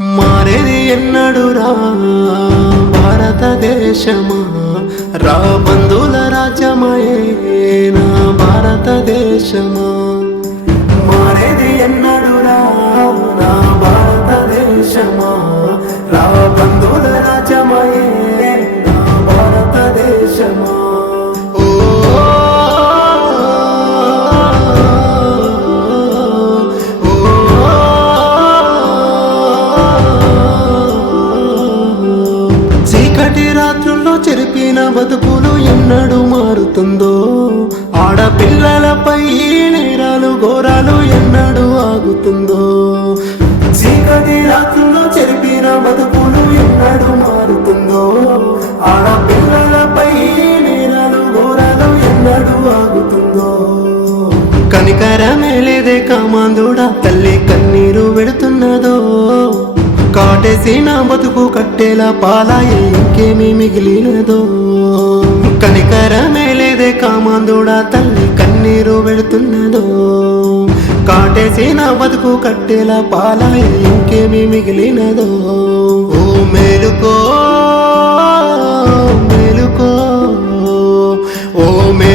మారేది ఎన్నడురా? భారతదేశమా? రా బంధుల రాజ్యమయే నా భారతదేశమా? చీకటి రాత్రుల్లో చెరిపిన బతుకులు ఎన్నడు మారుతుందో? ఆడపిల్లలపై నేరాలు ఘోరాలు ఎన్నడు ఆగుతుందో? చీకటి రాత్రుల్లో చెరిపిన బతుకులు ఎన్నడు మారుతుందో? ఆడపిల్లలపై నేరాలు ఘోరాలు ఎన్నడు ఆగుతుందో? కనికరమే లేదే కామాందుడా తల్లి కన్నీరు పెడుతున్నదో కాటేసి నా బతుకు కట్టేలా పాలాయి ఇంకేమీ మిగిలినదో. కనికరమే లేదే కామాంధుడా తల్లి కన్నీరు వెళుతున్నదో కాటేసి నా బతుకు కట్టేలా పాలాయి ఇంకేమీ మిగిలినదో. ఓ మేలుకో మేలుకో ఓ మే